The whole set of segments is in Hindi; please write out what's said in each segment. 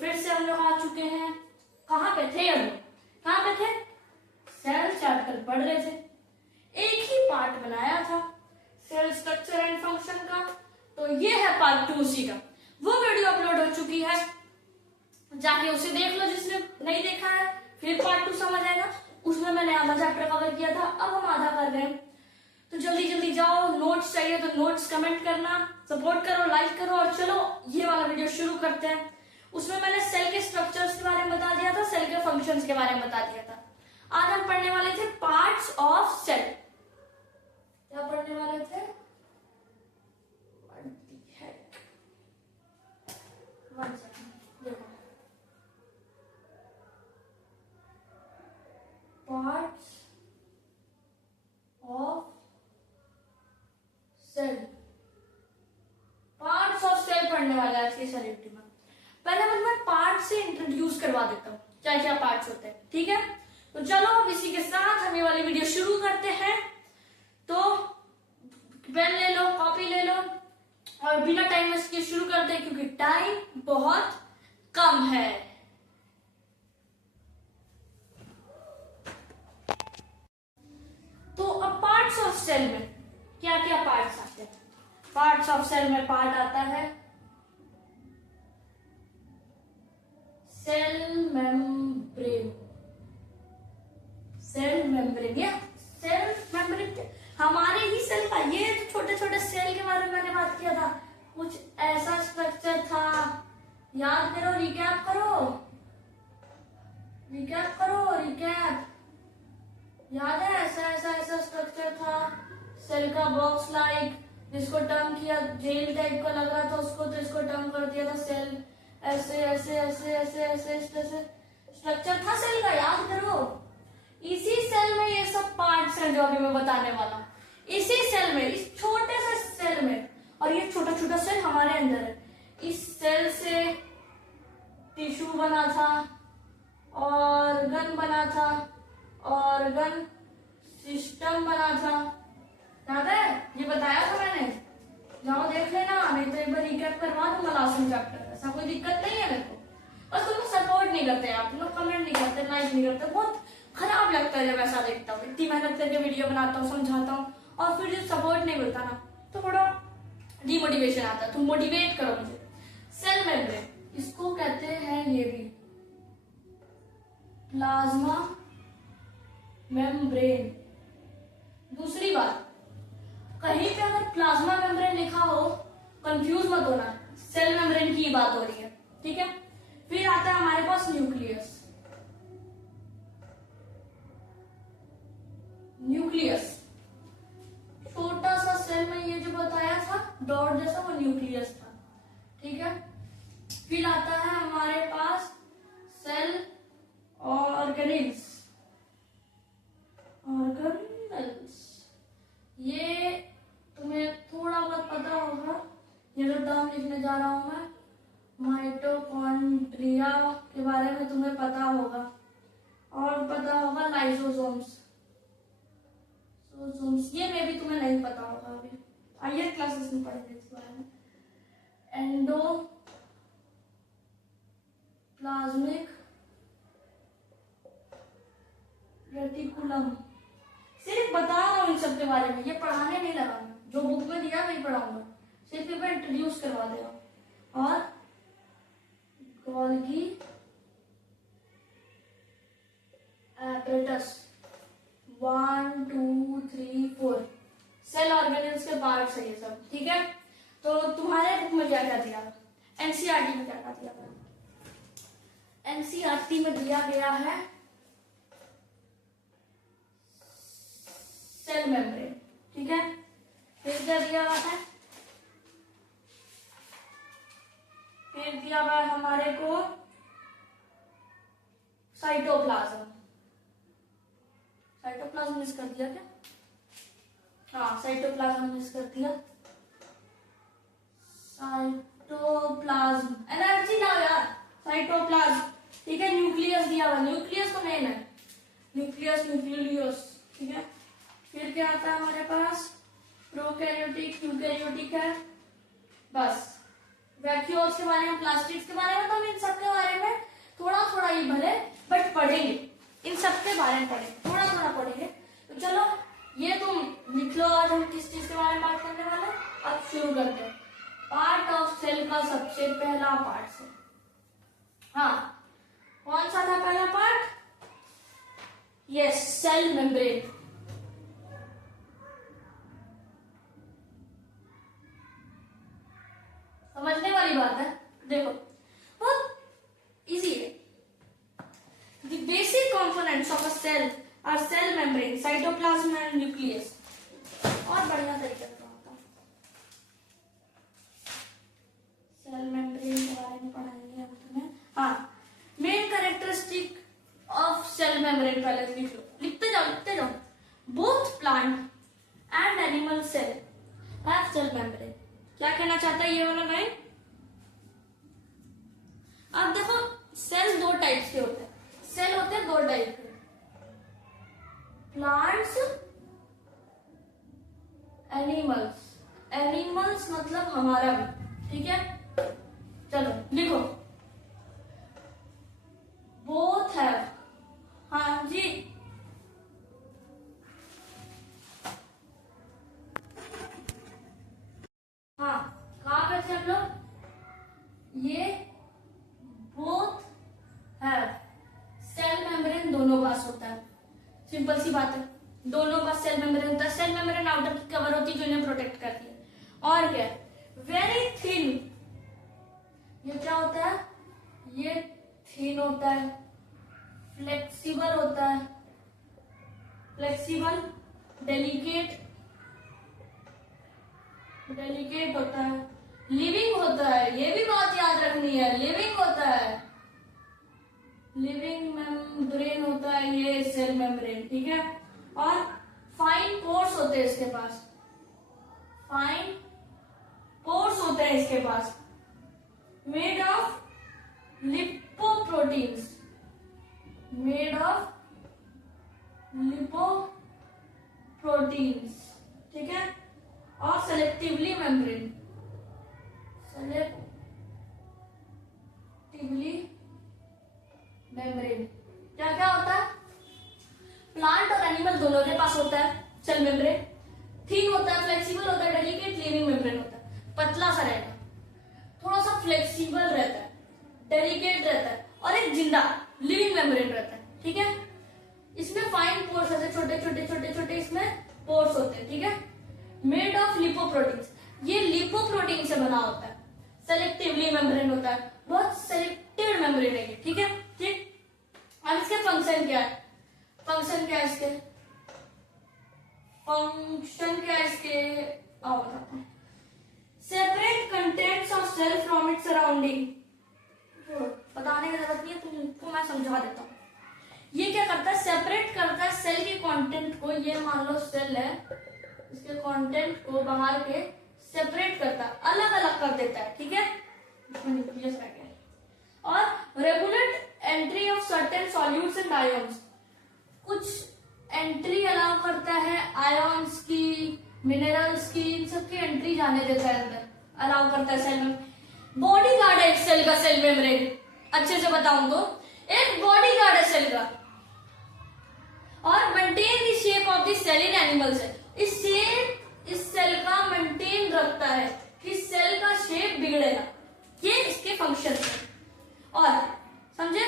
फिर से हम लोग आ चुके हैं। कहाँ पे थे हम लोग? कहाँ पे थे? सेल चैप्टर पढ़ रहे थे। एक ही पार्ट बनाया था सेल स्ट्रक्चर एंड फंक्शन का, तो ये है पार्ट 2 उसी का। वो वीडियो अपलोड हो चुकी है, जाके उसे देख लो जिसने नहीं देखा है, फिर पार्ट 2 समझ आएगा। उसमें मैंने आधा चैप्टर कवर किया था, अब हम आधा कर रहे हैं। तो जल्दी जल्दी जाओ, नोट्स चाहिए तो नोट्स कमेंट करना, सपोर्ट करो, लाइक करो। और चलो ये वाला वीडियो शुरू करते हैं। उसमें मैंने सेल के स्ट्रक्चर्स के बारे में बता दिया था, सेल के फंक्शंस के बारे में बता दिया था। आज हम पढ़ने वाले थे पार्ट्स ऑफ सेल। क्या पढ़ने वाले थे? वन सेकंड, देखो parts of cell. Parts of cell पढ़ने वाला है इसकी सेलिब्रिटी में। पहले मैं पार्ट से इंट्रोड्यूस करवा देता हूँ, क्या क्या पार्ट्स होते हैं, ठीक है? तो चलो अब इसी के साथ हम ये वाली वीडियो शुरू करते हैं। तो पेन ले लो, कॉपी ले लो और बिना टाइम वेस्ट किए शुरू करते हैं, क्योंकि टाइम बहुत कम है। तो अब पार्ट्स ऑफ सेल में क्या क्या पार्ट्स आते हैं? पार्ट्स ऑफ सेल में पार्ट आता है सेल मेम्ब्रेन। सेल मेम्ब्रेन या सेल मेम्ब्रेन हमारे ही सेल का, ये जो छोटे छोटे सेल के बारे में मैंने बात किया था, कुछ ऐसा स्ट्रक्चर था। याद करो, रिकैप करो, रिकैप करो, रिकैप। याद है? ऐसा ऐसा ऐसा स्ट्रक्चर था सेल का, बॉक्स लाइक, जिसको टर्न किया, जेल टाइप का लग रहा था उसको, तो इसको टर्न कर दिया था सेल। ऐसे ऐसे ऐसे ऐसे ऐसे ऐसे स्ट्रक्चर था सेल का, याद करो। इसी सेल में ये सब पार्ट्स हैं जो अभी मैं बताने वाला हूँ। इसी सेल में, इस छोटे से सेल में, और ये छोटा छोटा सेल हमारे अंदर है। इस सेल से टिश्यू बना था, ऑर्गन बना था, ऑर्गन सिस्टम बना था। याद है? ये बताया था मैंने, जाओ देख लेना, नहीं तो एक बार रिकैप करवा दूंगा लास्ट चैप्टर। ऐसा कोई दिक्कत नहीं है मेरे को, बस तुम सपोर्ट नहीं करते, आप लोग कमेंट नहीं करते, लाइक नहीं करते। बहुत खराब लगता है जब ऐसा देखता हूँ। इतनी मेहनत करके वीडियो बनाता हूँ, समझाता हूँ, और फिर जब सपोर्ट नहीं मिलता ना, तो थोड़ा डिमोटिवेशन आता है। तुम मोटिवेट करो मुझे। सेल मेम्ब्रेन, इसको कहते हैं ये भी प्लाज्मा मेम्ब्रेन। दूसरी बात, कहीं पे अगर प्लाज्मा मेम्ब्रेन लिखा हो, कंफ्यूज मत होना, सेल मेम्ब्रेन की बात हो रही है, ठीक है? फिर आता है हमारे पास न्यूक्लियस। न्यूक्लियस छोटा सा सेल में ये जो बताया था डॉट जैसा, वो न्यूक्लियस था, ठीक है? फिर आता है हमारे पास सेल ऑर्गेनेल्स। ऑर्गेनेल्स ये तुम्हें थोड़ा बहुत पता होगा, ये जो टर्म लिखने जा रहा हूं मैं, माइटोकॉन्ड्रिया के बारे में तुम्हें पता होगा, और पता होगा लाइसोसोम्स। ये में भी तुम्हें नहीं पता होगा, अभी आइए क्लासेस में पढ़ेंगे इस बारे में। एंडो प्लाज्मिक रेटिकुलम, सिर्फ बता रहा हूँ इन सब के बारे में, ये पढ़ाने नहीं लगा मैं, जो बुक में दिया वही पढ़ाऊंगा, सिर्फ मैं इंट्रोड्यूस करवा दे रहा हूँ। और गोल्गी एपरेटस 1 2 3 4 सेल ऑर्गेनेल्स के पार्ट्स है ये सब, ठीक है? तो तुम्हारे बुक में क्या क्या दिया, एनसीईआरटी में क्या क्या दिया? एनसीईआरटी में दिया गया है सेल मेम्ब्रेन, ठीक है? फिर क्या दिया हुआ है? फिर दिया हुआ है हमारे को साइटोप्लाज्म। साइटोप्लाज्म मिस कर दिया क्या? हाँ, साइटोप्लाज्म मिस कर दिया। साइटोप्लाज्म, एनर्जी लाओ यार, साइटोप्लाज्म, ठीक है? न्यूक्लियस दिया हुआ, न्यूक्लियस तो मेन है, न्यूक्लियस, न्यूक्लियस, ठीक है? फिर क्या आता है हमारे पास? प्रोकैरियोटिक, यूकैरियोटिक है, बस वैक्यूल्स के बारे में, प्लास्टिक्स के बारे में, तो हम इन सब के बारे में थोड़ा थोड़ा ही भले बट पढ़ेंगे, इन सब के बारे में पढ़ेंगे, थोड़ा थोड़ा पढ़ेंगे। तो चलो ये तुम लिख लो, आज हम किस चीज के बारे में बात करने वाले हैं। अब शुरू करते हैं। पार्ट ऑफ सेल का सबसे पहला पार्ट से, हाँ कौन सा था पहला पार्ट? Yes, cell membrane. समझने वाली बात है, देखो बहुत इजी है। The basic components of a cell are cell membrane, cytoplasm and nucleus। और बढ़िया तरीके से बताता हूँ, सेल मेम्ब्रेन के बारे में पढ़ाएंगे हम तुम्हें। हाँ, main characteristic of cell membrane पहले लिख लो, लिखते जाओ। Both plant and animal cell have cell membrane. क्या कहना चाहता है ये वाला लाइन? अब देखो सेल दो टाइप्स के होते हैं, सेल होते हैं दो टाइप के, प्लांट्स, एनिमल्स। एनिमल्स मतलब हमारा भी, ठीक है। चलो लिखो, बोथ हैव, हाँ जी, हाँ कहाँ पे थे हम लोग? ये बोथ हैव सेल मेम्ब्रेन दोनों पास होता है, सिंपल सी बात है, दोनों पास सेल मेम्ब्रेन होता है। सेल मेम्ब्रेन आउटर की कवर होती है जो इन्हें प्रोटेक्ट करती है। और क्या? Very thin. ये क्या होता है? ये थिन होता है, फ्लेक्सिबल होता है, फ्लेक्सिबल, डेलिकेट होता है, लिविंग होता है। ये भी बात याद रखनी है, लिविंग होता है, लिविंग मेम्ब्रेन होता है ये सेल मेम्ब्रेन, ठीक है। और फाइन पोर्स होते हैं इसके पास, फाइन पोर्स होते हैं इसके पास, made of lipoproteins, made of lipoproteins, ठीक है। और सेलेक्टिवली मेम्ब्रेन, सेलेक्टिवली मेम्ब्रेन। क्या क्या होता है? प्लांट और एनिमल दोनों के पास होता है सेल मेम्ब्रेन। थिन होता है, फ्लेक्सिबल होता है, डेलिकेट, लिविंग मेम्ब्रेन होता है। पतला सा रहेगा, थोड़ा सा फ्लेक्सिबल रहता है, डेलिकेट रहता है, और एक जिंदा लिविंग मेम्ब्रेन रहता है, ठीक है। इसमें फाइन पोर्स होते हैं, छोटे छोटे छोटे छोटे इसमें पोर्स होते हैं, ठीक है। मेड ऑफ लिपोप्रोटीन्स, ये लिपोप्रोटीन से बना होता है। सेलेक्टिवली मेम्ब्रेन होता है, बहुत सेलेक्टेड मेम्ब्रेन है ये, ठीक है, ठीक। अब इसके फंक्शन क्या है? फंक्शन क्या है इसके? फंक्शन क्या है इसके? आओ बताते हैं। Separate contents of cell from its surrounding. बताने की जरूरत नहीं है, तुमको मैं समझा देता हूँ। ये क्या करता है? सेपरेट करता है सेल के कंटेंट को। ये मान लो सेल है, इसके कंटेंट को बाहर के सेपरेट करता है, अलग अलग कर देता है, ठीक है। और regulate entry of certain solutes and ions, कुछ एंट्री अलाउ करता है आयंस की, मिनरल्स की, इन सब की एंट्री जाने देता है अंदर, अलाउ करता है सेल में। बॉडी गार्ड है एक सेल का सेल मेम्ब्रेन, अच्छे से बताऊं तो एक बॉडी गार्ड है सेल का। और maintain the shape of the cell in animals है, इस सेल का मेंटेन रखता है कि सेल का शेप बिगड़े ना, ये इसके फंक्शन है। और समझे?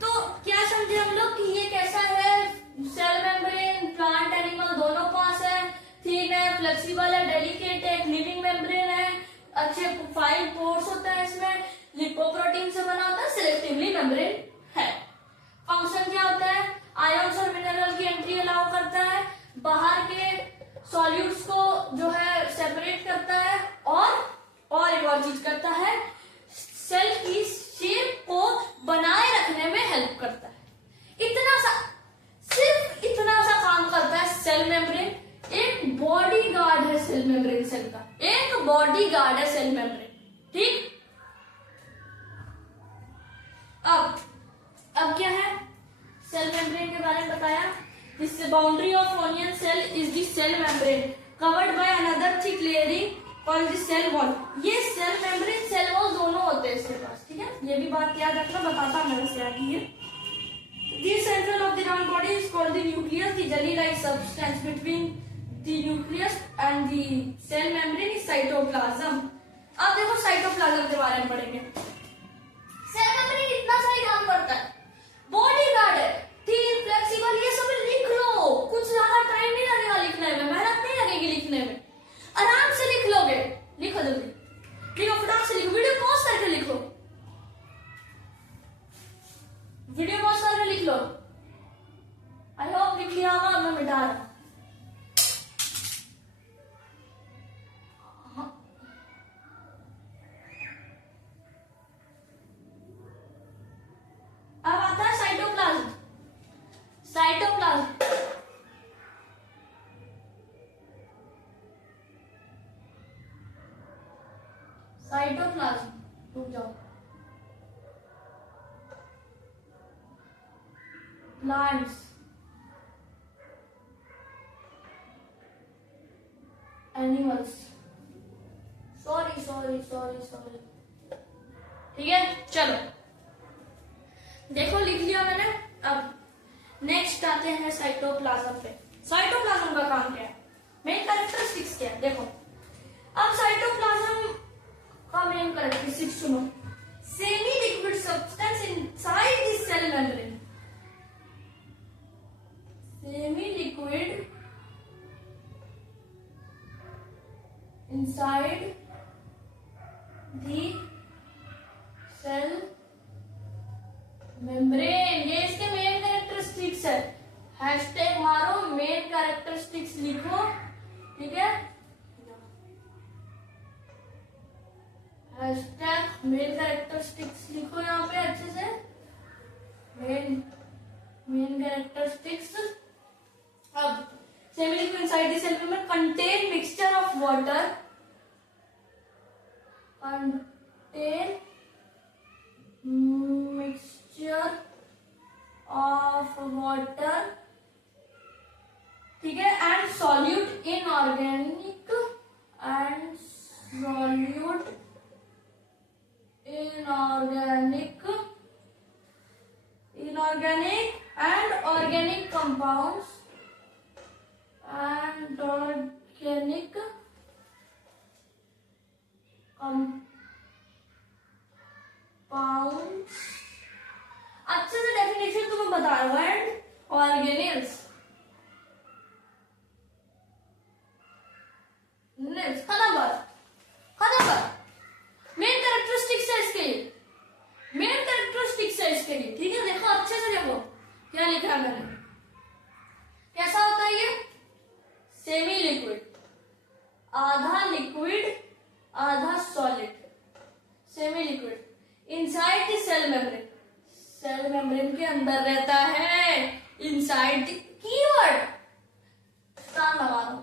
तो क्या समझे हम लोग कि ये कैसा है? सेल मेम्ब्रेन प्लांट एनिमल दोनों पास है, थिन है, फ्लेक्सिबल है, डेलिकेट है, लिविंग मेम्ब्रेन है, अच्छे फाइन पोर्स होता है, इसमें लिपोप्रोटीन से बना होता है, सिलेक्टिवली मेम्ब्रेन है। फंक्शन क्या होता है? आयंस और मिनरल की एंट्री अलाउ करता है, बाहर के सॉल्यूट्स को जो है सेपरेट करता है, और एक और चीज करता है, सेल की शेप को बनाए रखने में हेल्प करता है। इतना सा, सिर्फ इतना सा काम करता है सेल मेम्ब्रेन। एक बॉडी गार्ड है सेल मेम्ब्रेन, सेल का एक बॉडी गार्ड है सेल मेम्ब्रेन, ठीक। अब क्या है? सेल मेम्ब्रेन के बारे में बताया। This boundary of onion cell is the cell membrane covered by another thick layering called the cell wall. ये सेल मेम्ब्रेन सेल ये भी बात याद रखना, बताता मैंने से आगे ये। The central of the round body is called the nucleus. The jelly-like substance between the nucleus and the cell membrane is cytoplasm. अब देखो साइटोप्लाज्म के बारे में पढ़ेंगे। सेल मेम्ब्रेन इतना सही काम करता है, बॉडी गार्ड है, थीन, फ्लेक्सिबल, ये सब लिख लो, कुछ ज्यादा टाइम नहीं लगेगा लिखने में, मेहनत नहीं लगेगी लिखने में, आराम से लिख लोगे। लिखो जल्दी, लिखो फटाक से लिखो, वीडियो पॉज करके लिखो, वीडियो पॉज करके लिख लो। आई होप लिख लिया होगा, मैं मिटा रहा हूं। अब आता है साइटोप्लाज्म। साइटोप्लाज्म साइटोप्लाज्म रुक जाओ। Plants, animals, sorry sorry sorry sorry, ठीक है चलो देखो लिख लिया मैंने। अब नेक्स्ट आते हैं साइटोप्लाज्म पे। साइटोप्लाज्म का काम क्या है, मेन कैरेक्टरिस्टिक्स क्या है, देखो। अब साइटोप्लाज्म का मेन कैरेक्टरिस्टिक्स सुनो। Semi liquid substance inside the cell membrane, semi liquid inside the cell membrane, ये इसके मेन कैरेक्टरिस्टिक्स है। हैशटैग मारो, मेन कैरेक्टरिस्टिक्स लिखो, ठीक है। हैशटैग मेन कैरेक्टरिस्टिक्स लिखो यहाँ पे अच्छे से, मेन कैरेक्टरिस्टिक्स। अब semi liquid inside the cell membrane contain mixture of water, contain mixture of water, ठीक है, and solute inorganic and solute inorganic and organic compounds and organic compounds, अच्छे से डेफिनेशन तुम्हें बता रहा हूं। एंड ऑर्गेनेल्स, खत्म। मेन कैरेक्टरिस्टिक्स है इसके लिए, मेन कैरेक्टरिस्टिक्स है इसके लिए, ठीक है। देखो अच्छे से देखो क्या लिखा है मैंने, कैसा होता है ये। सेमी लिक्विड, आधा लिक्विड आधा solid, semi liquid inside the cell membrane, cell membrane के अंदर रहता है। इनसाइड द कीवर्ड स्टार लगा दो,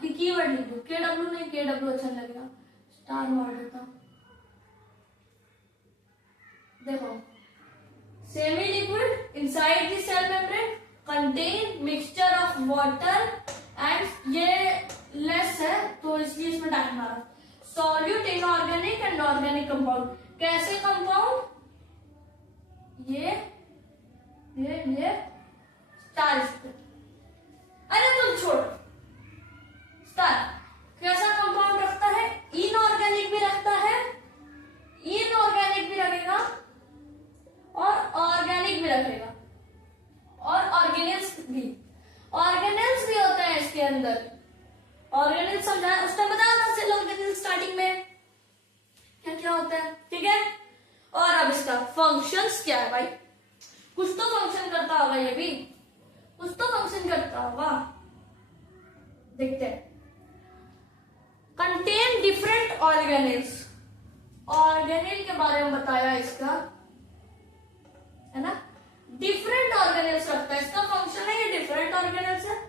कि कीवर्ड लिख दो, के डब्ल्यू नहीं, के डब्ल्यू अच्छा लगेगा, स्टार मार देता हूं। देखो semi liquid inside the cell membrane contain mixture of water and, ये लेस है तो इसलिए इसमें डाल मारा। Solute inorganic and organic compound, कैसे कंपाउंड, ये स्टार, अरे तुम छोड़ो, स्टार कैसा कंपाउंड रखता है, इनऑर्गेनिक भी रखता है, इनऑर्गेनिक भी रखेगा और ऑर्गेनिक भी रखेगा, और ऑर्गेनिल्स भी होते हैं इसके अंदर। ऑर्गेनिल समझाया उस टाइम, बताया था सेल ऑर्गेनिल स्टार्टिंग में क्या क्या होता है, ठीक है। और अब इसका फंक्शंस क्या है भाई, कुछ तो फंक्शन करता होगा, ये भी कुछ तो फंक्शन करता होगा, देखते हैं। कंटेन डिफरेंट ऑर्गेनिल्स, ऑर्गेनिल के बारे में बताया इसका, है ना। डिफरेंट ऑर्गेनिल्स रखता है, इसका फंक्शन है ये डिफरेंट ऑर्गेनिल्स है।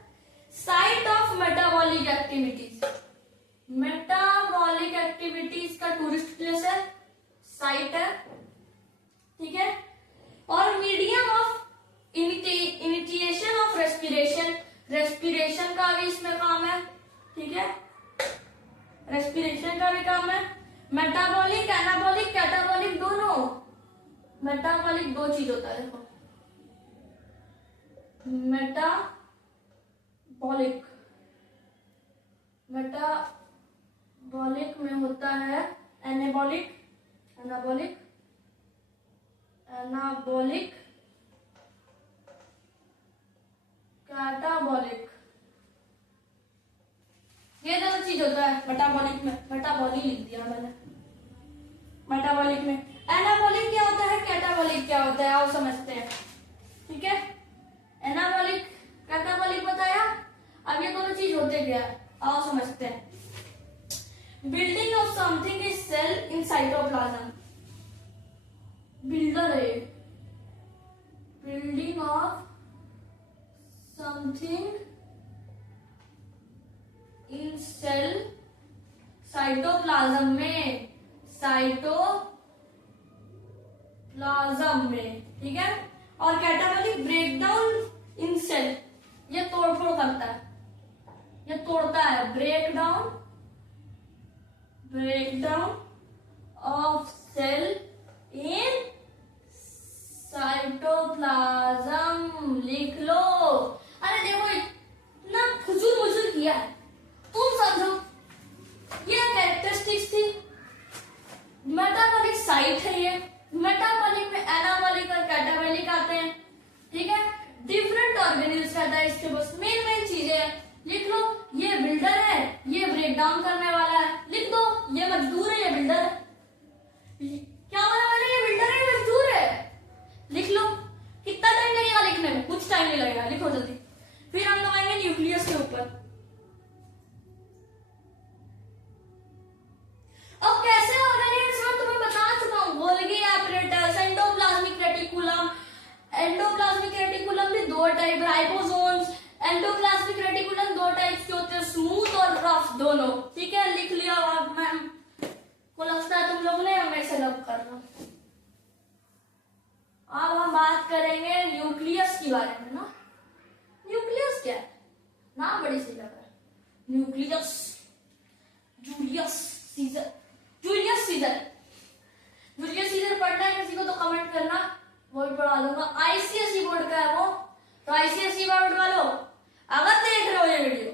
Site of metabolic activities, metabolic activities का टूरिस्ट प्लेस है, साइट है, ठीक है। और medium of initiation of respiration, respiration का भी इसमें काम है, ठीक है, रेस्पिरेशन का भी काम है। मेटाबॉलिक, एनाबॉलिक, मेटाबॉलिक दो चीज होता है, देखो मेटाबॉलिक में होता है एनाबॉलिक, कैटाबॉलिक, ये दोनों चीज होता है मेटाबॉलिक में। मेटाबॉलिक लिख दिया मैंने मेटाबॉलिक में। एनाबॉलिक क्या होता है, कैटाबॉलिक क्या होता है, आओ समझते हैं। ठीक है, एनाबॉलिक कैटाबॉलिक बताया, अब ये दोनों चीज होते क्या है, आओ समझते हैं। Building of something is cell in cytoplasm. Builder है, building of something in cell cytoplasm में, ठीक है। और कैटाबॉलिक ब्रेकडाउन इन सेल, ये तोड़फोड़ करता है, ये तोड़ता है, breakdown of cell in cytoplasm, लिख लो। अरे देखो इतना फुजूल किया है, तुम समझो ये कैरेक्टरिस्टिक्स थी। मेटाबॉलिक साइट है ये, मेटाबॉलिक में एनाबॉलिक और कैटाबॉलिक आते हैं। ठीक है, डिफरेंट ऑर्गेनिल्स रहता है इसके पास, मेन चीजें लिख लो। ये बिल्डर है, ये ब्रेक डाउन करने वाला है, लिख दो। ये मजदूर है, ये बिल्डर है। क्या बोला मैंने, ये बिल्डर है, ये मजदूर है, लिख लो। कितना टाइम लगेगा लिखने में, कुछ टाइम नहीं लगेगा, लिखो जल्दी। फिर हम लोग आएंगे न्यूक्लियस के ऊपर। अब कैसे ऑर्गेनिल्स में तुम्हें बता चुका हूं, Golgi apparatus, endoplasmic reticulum. Endoplasmic reticulum भी दो टाइप, राइबोसोम्स। एंडोप्लाज्मिक रेटिकुलम दो टाइप के होते हैं, स्मूथ और रफ दोनों। ठीक है, लिख लिया। अब मैम को लगता है तुम लोग ने मेरे से लव कर रहा। अब हम बात करेंगे न्यूक्लियस के बारे में ना। न्यूक्लियस क्या है, नाम बड़ी सी लग रहा है, न्यूक्लियस। जूलियस सीजर पढ़ना है किसी को तो कमेंट करना, वो भी पढ़ा दूंगा। आईसीएसई बोर्ड का है वो, तो आईसीएसई बोर्ड वालों अगर देख रहे हो ये वीडियो,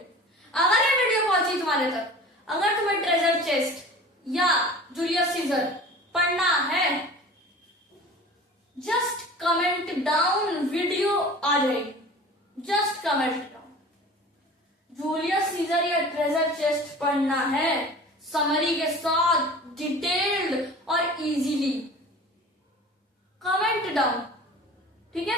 अगर ये वीडियो पहुंची तुम्हारे तक, अगर तुम्हें ट्रेजर चेस्ट या जूलियस सीजर पढ़ना है, जस्ट कमेंट डाउन, वीडियो आ जाएगी, just comment down. Julius Caesar या ट्रेजर चेस्ट पढ़ना है, समरी के साथ, डिटेल्ड और इजीली, कमेंट डाउन। ठीक है,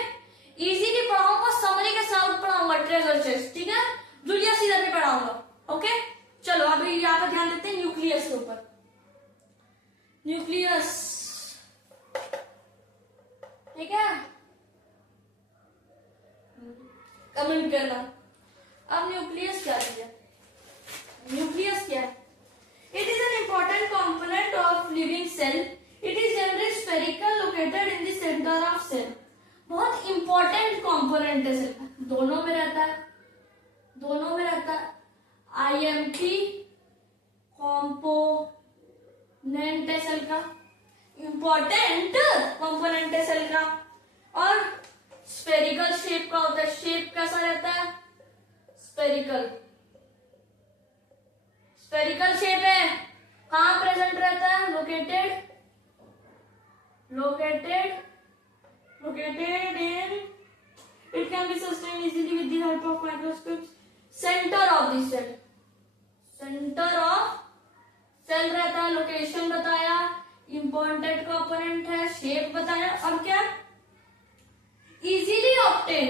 इजीली पढ़ाऊंगा, समरी के साथ पढ़ाऊंगा ट्रेजर चेस्ट। ठीक है, जूलियस सीजर भी पढ़ाऊंगा। ओके, चलो अभी यहाँ पर ध्यान देते हैं न्यूक्लियस के ऊपर। न्यूक्लियस, ठीक है, कमेंट करना। अब न्यूक्लियस क्या है, न्यूक्लियस क्या है? It is an important component of living cell. It is generally spherical, located in the center of cell. बहुत important component है सेल का, दोनों में रहता है, IMP component है सेल का, important component है सेल का। और spherical shape का होता है, shape कैसा रहता है, स्फेरिकल शेप है। कहां प्रेजेंट रहता है, located in, it can be sustained easily with the help of microscopes. Center of the cell रहता है, लोकेशन बताया, इंपॉर्टेंट कंपोनेंट है, शेप बताया, और क्या इजीली ऑब्टेन,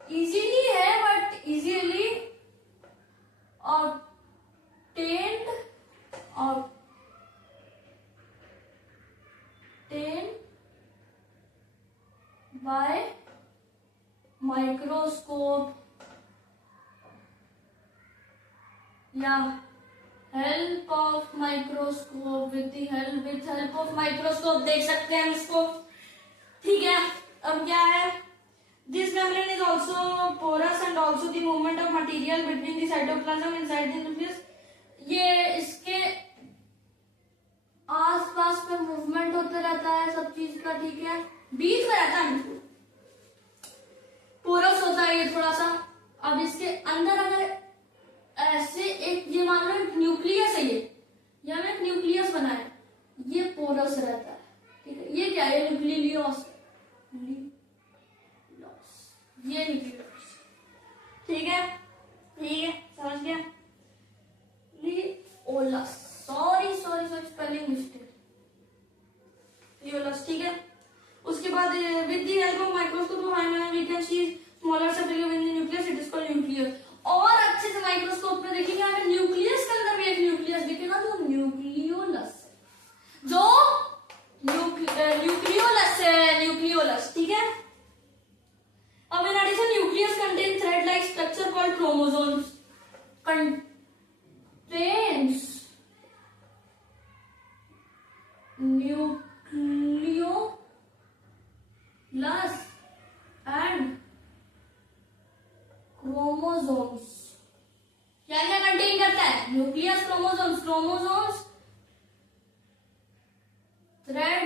इजीली है but easily obtained by microscope या help of microscope, with help of microscope देख सकते हैं इसको। ठीक है, अब क्या है, this membrane is also porous and also the movement of material between the cytoplasm inside the nucleus. ये इसके आसपास आसपास में मूवमेंट होते रहता है सब चीज का, ठीक है, बीच में रहता है, पोरस होता है ये थोड़ा सा। अब इसके अंदर अगर ऐसे एक, ये मान लो न्यूक्लियस है, ये हमें एक न्यूक्लियस बना है, ये पोरस रहता है, ठीक है। ये क्या है, न्यूक्लियोलस, ये न्यूक्लियोलस, ठीक है, ठीक है, समझ गया। Nucleolus, sorry spelling mistake, nucleolus, ठीक है। उसके बाद with the help of microscope we can see smaller circular in the nucleus, it is called nucleus. और अच्छे से माइक्रोस्कोप में देखेंगे, अगर न्यूक्लियस के अंदर भी एक न्यूक्लियस दिखेगा तो न्यूक्लियोलस, जो न्यूक्लियोलस है, न्यूक्लियोलस, ठीक है। अब in addition nucleus contain thread like structure called chromosomes, contains nucleolus and chromosomes। क्या क्या कंटेन करता है, nucleus, chromosomes, chromosomes thread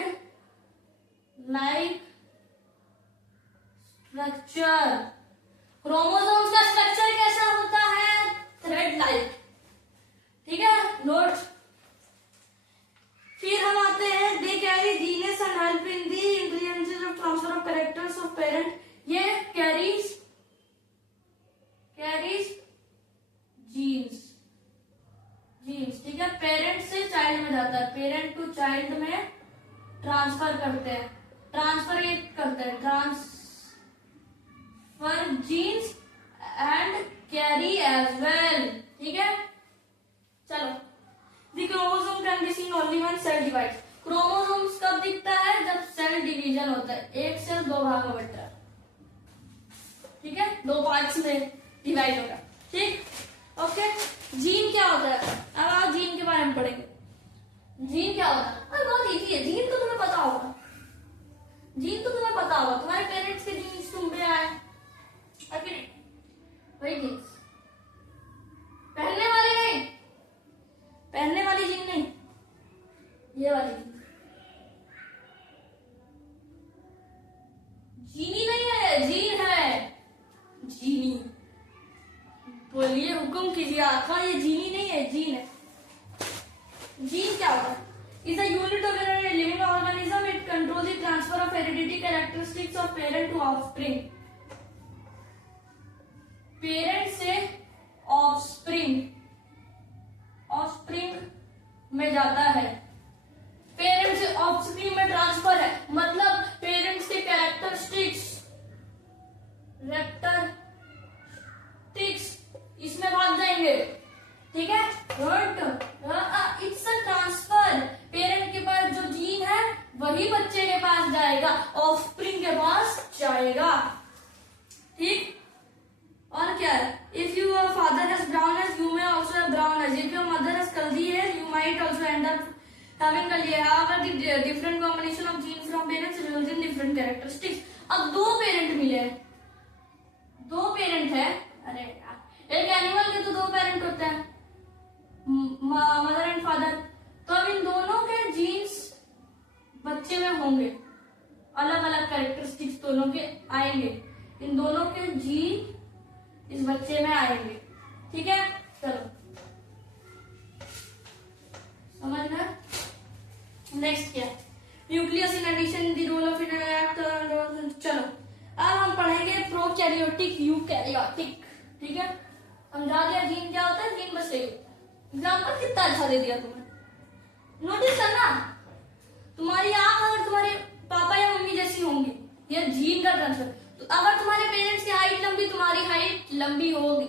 like structure, chromosomes का स्ट्रक्चर कैसा होता है, थ्रेड लाइक, ठीक है, नोट। फिर हम आते हैं, they carry genes and help in the intelligence of transfer of characters of parent, ये कैरीज जीन्स, ठीक है, पेरेंट से चाइल्ड में जाता है, पेरेंट टू चाइल्ड में ट्रांसफर करते हैं, transfer genes and carry as well, ठीक है। चलो, the chromosome can be seen only when cell divides, chromosomes कब दिखता है, जब सेल डिवीजन होता है, एक सेल दो भाग में बंटता है, ठीक है, दो पार्ट्स में डिवाइड होगा, ठीक, ओके। जीन क्या होता है, अब आप जीन के बारे में पढ़ेंगे। जीन क्या होता है, अरे बहुत इजी है, जीन तो तुम्हें पता होगा, तुम्हारे पेरेंट्स के जीन्स तुम पे आए, वही जीन्स, पहनने वाली जीन नहीं, ये वाली जीनी नहीं है, जीन है, जीनी, बोलिए, हुक्म कीजिए आका, ये जीनी नहीं है, जीन है। जीन क्या होता है, is a unit of a living organism, it controls the transfer of hereditary characteristics of parent to offspring, parent से ऑफस्प्रिंग में जाता है, पेरेंट से ऑफस्प्रिंग में ट्रांसफर है, मतलब पेरेंट्स के कैरेक्टरिस्टिक्स इसमें भाग जाएंगे, ठीक है। इट्स अ ट्रांसफर, पेरेंट के पास जो जीन है वही बच्चे के पास जाएगा, ऑफस्प्रिंग के पास जाएगा, ठीक। और क्या है, if your father has brown hair you may also have brown hair, if your mother has curly hair you might also end up having curly hair, however the different combination of genes from parents result in different characteristics. अब दो पेरेंट मिले, दो पेरेंट है, अरे एक एनिमल के तो दो पेरेंट होते हैं, मदर एंड फादर, तो अब इन दोनों के जीन्स बच्चे में होंगे, अलग अलग कैरेक्टरिस्टिक्स दोनों के आएंगे, इन दोनों के जीन इस बच्चे में आएंगे, ठीक है। चलो समझ गए, नेक्स्ट क्या, nucleus in addition the role of चलो अब हम पढ़ेंगे प्रोकैरियोटिक यूकैरियोटिक, ठीक है। समझा दिया जीन क्या होता है, जीन बस यही एग्जाम्पल कितना अच्छा दे दिया तुम्हें, नोटिस करना, तुम्हारी आंख अगर तुम्हारे पापा या मम्मी जैसी होंगी, ये जीन का ट्रांसफर, तो अगर तुम्हारे पेरेंट्स की हाइट लंबी, तुम्हारी हाइट लंबी होगी।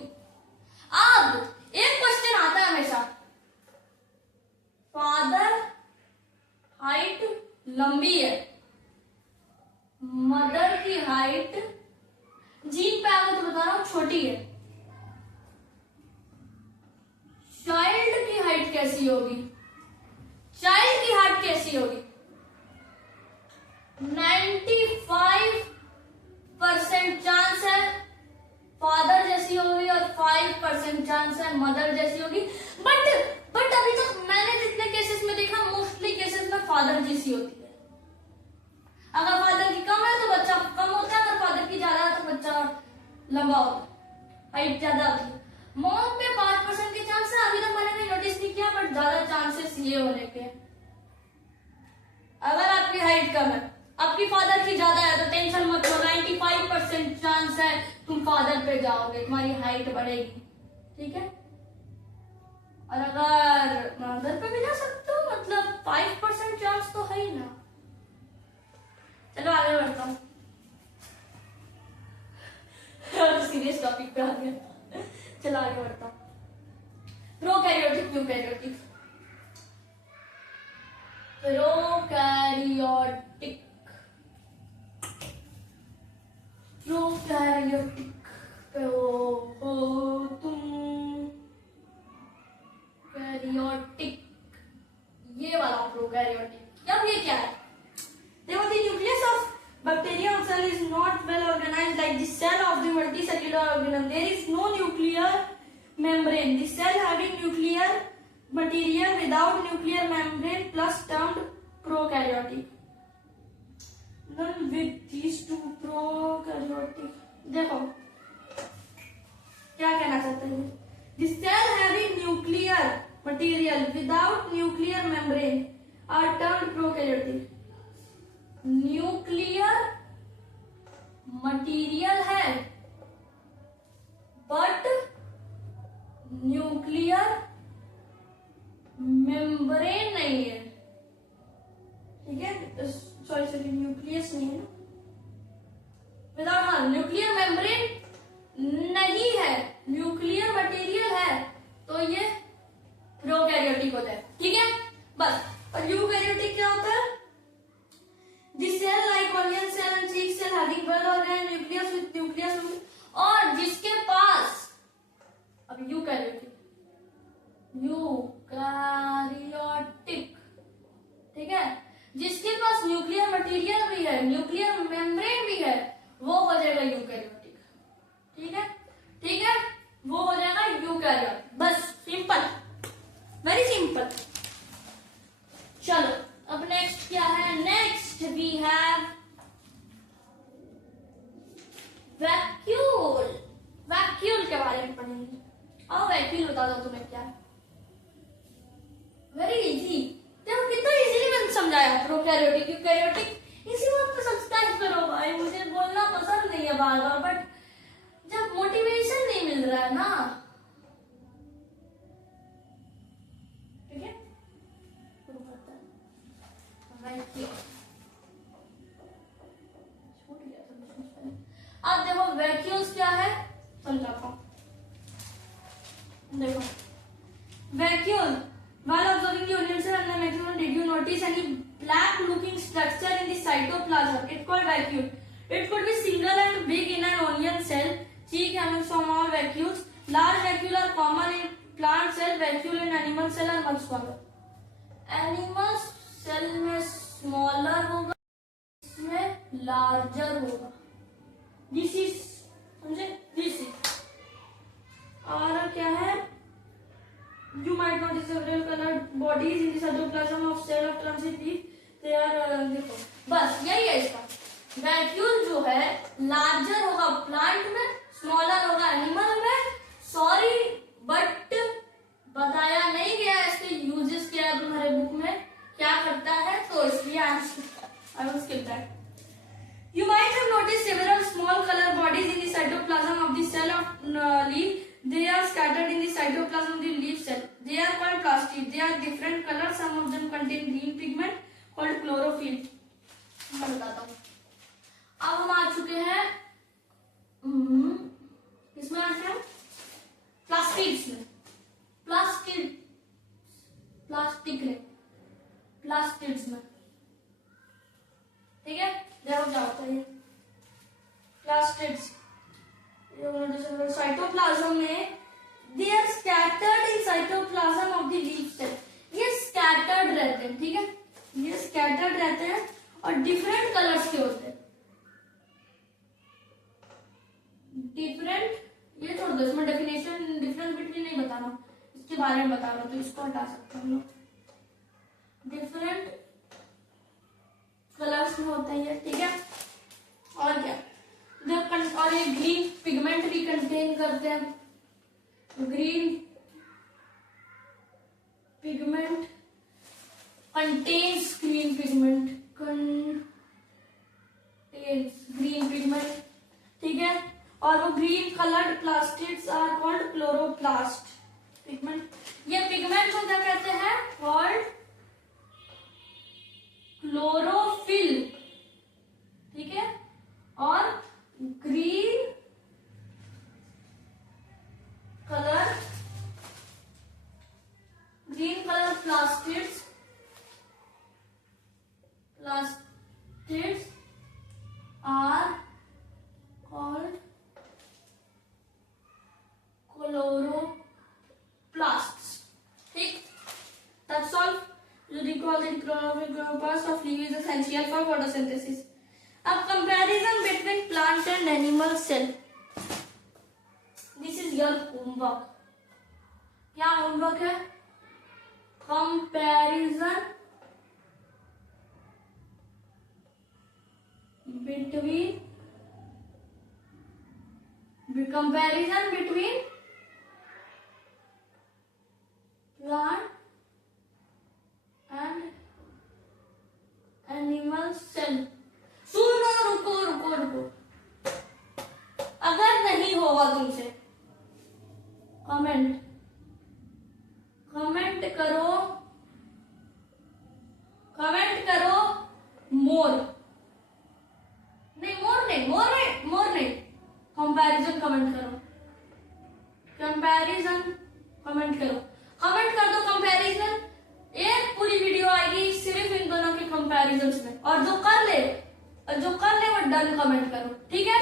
अब एक क्वेश्चन आता है हमेशा, फादर हाइट लंबी है, मदर की हाइट जीन पे आगे तो बता रहा हूं छोटी है, चाइल्ड की हाइट कैसी होगी, चाइल्ड की हाइट कैसी होगी, 95% चांस है फादर जैसी होगी और 5% चांस है मदर जैसी होगी, बट अभी तक मैंने जितने केसेस में देखा मोस्टली केसेस में फादर फादर जैसी होती है। अगर फादर की कम है तो बच्चा कम होता है, अगर फादर की ज्यादा है तो बच्चा लंबा होता है, हाइट ज्यादा होती है। मॉम पे 5% के चांस है, अभी तक मैंने नोटिस नहीं किया, बट ज्यादा चांसेस ये होने के। अगर आपकी हाइट कम है, आपकी फादर की ज्यादा है, तो टेंशन मत लो, 95% चांस है तुम फादर पे जाओगे, तुम्हारी हाइट बढ़ेगी, ठीक है। और अगर मदर पे भी जा सकते हो, मतलब 5% चांस तो है ही ना। चलो आगे बढ़ता हूँ, सीरियस टॉपिक पे आ गया। चलो आगे बढ़ता हूँ। Prokaryotic eukaryotic. प्रोकैरियोटिक प्रोकैरियोटिक पे हो तुम। कैरियोटिक, ये वाला प्रोकैरियोटिक। अब ये क्या है? देखो, the nucleus of bacterium cell is not well organized like the cell of the multicellular organism. There is no nuclear membrane. The cell having nuclear material without nuclear membrane plus termed prokaryotic. None with these two prokaryotic. देखो क्या कहना चाहते हैं? The cell having nuclear material without nuclear membrane are termed prokaryotic. Nuclear material है बट न्यूक्लियर मेम्ब्रेन नहीं है, ठीक है। सॉरी न्यूक्लियस नहीं है ना, विदाउट, हाँ न्यूक्लियर मेम्ब्रेन नहीं है, न्यूक्लियर मटेरियल है, तो ये प्रोकैरियोटिक होता है, ठीक है बस। और यूकैरियोटिक क्या होता है? The cell like onion cell and cheek cell having well organized nucleus with nucleus, और जिसके पास, अब यूकैरियोटिक ठीक है, जिसके पास न्यूक्लियर मटेरियल भी है, न्यूक्लियर मेम्ब्रेन भी है, वो हो जाएगा यूकैरियोटिक, ठीक है, वो हो जाएगा यूकैरियोटिक। बस सिंपल, वेरी सिंपल। चलो अब नेक्स्ट क्या है? Next we have vacuole. Vacuole के बारे में पढ़ेंगे। आओ वैक्यूल बता दो तुम्हें क्या है। वेरी इजी, देखो कितना इजीली मैंने समझाया। प्रोकैरियोटिक यूकैरियोटिक, इसी बात पे सब्सक्राइब करो भाई। मुझे बोलना पसंद नहीं है बार बार, बट जब मोटिवेशन नहीं मिल रहा है ना, ठीक है। अब देखो वैक्यूल्स क्या है समझाता हूं। देखो vacuole, while observing the onion cell under microscope, did you notice any black looking structure in the cytoplasm? It's called vacuole. It could be single and big in an onion cell. cheek among small vacuoles. Large vacuole are common in plant cell, vacuole in animal cell are much smaller. Animal cell में स्मॉलर होगा, इसमें लार्जर होगा। दिस इज, समझे, दिस इज। और क्या है? You might notice several colored bodies in the cytoplasm of cell of transit leaf. They are देखो बस यही है इसका। वैक्यूल जो है लार्जर होगा प्लांट में, स्मॉलर होगा एनिमल में। सॉरी बट बताया नहीं गया इसके यूजेस क्या है तुम्हारे बुक में, क्या करता है, तो इसलिए I will skip that. You might have noticed several small color bodies in the cytoplasm of the cell of leaf. They are scattered in the cytoplasm of the leaf cell. They are called plastids. They are different colors. Some of them contain green pigment called chlorophyll. मैं बताता हूँ। अब हम आ चुके हैं इसमें आते हैं प्लास्टिड्स में। प्लास्टिड्स में, ठीक है। देखो क्या होता है ये प्लास्टिड्स। साइटोप्लाज्म में they are scattered in cytoplasm of the leaf cell. ये स्कैटर्ड रहते हैं, ठीक है, ये स्कैटर्ड रहते हैं और डिफरेंट कलर्स के होते हैं। डिफरेंट, ये छोड़ दो, इसमें डेफिनेशन डिफरेंस बिटवीन नहीं बताना, इसके बारे में बता रहा हूं, तो इसको हटा सकते हैं हम लोग। डिफरेंट होता है ये, ठीक है। और क्या, और ये ग्रीन पिगमेंट भी कंटेन करते हैं। Green pigment contains green pigment, green pigment, ठीक है। और वो green coloured plastids are called chloroplast pigment. ये पिगमेंट को क्या कहते हैं, कॉल्ड क्लोरोफिल, ठीक है। और green colour plastids are called chloroplasts, ठीक। That's all. You recall that chloroplast of leaf is essential for photosynthesis. अब comparison between plant and animal cell. This is your homework. क्या homework है? Comparison between plant and animal cell. सुनो, रुको। अगर नहीं होगा तुमसे, कमेंट करो मोर नहीं, कंपैरिजन कमेंट करो, कमेंट कर दो कंपैरिजन। एक पूरी वीडियो आएगी सिर्फ इन दोनों के कंपैरिजन में, और जो कर ले वो डन कमेंट करो, ठीक है।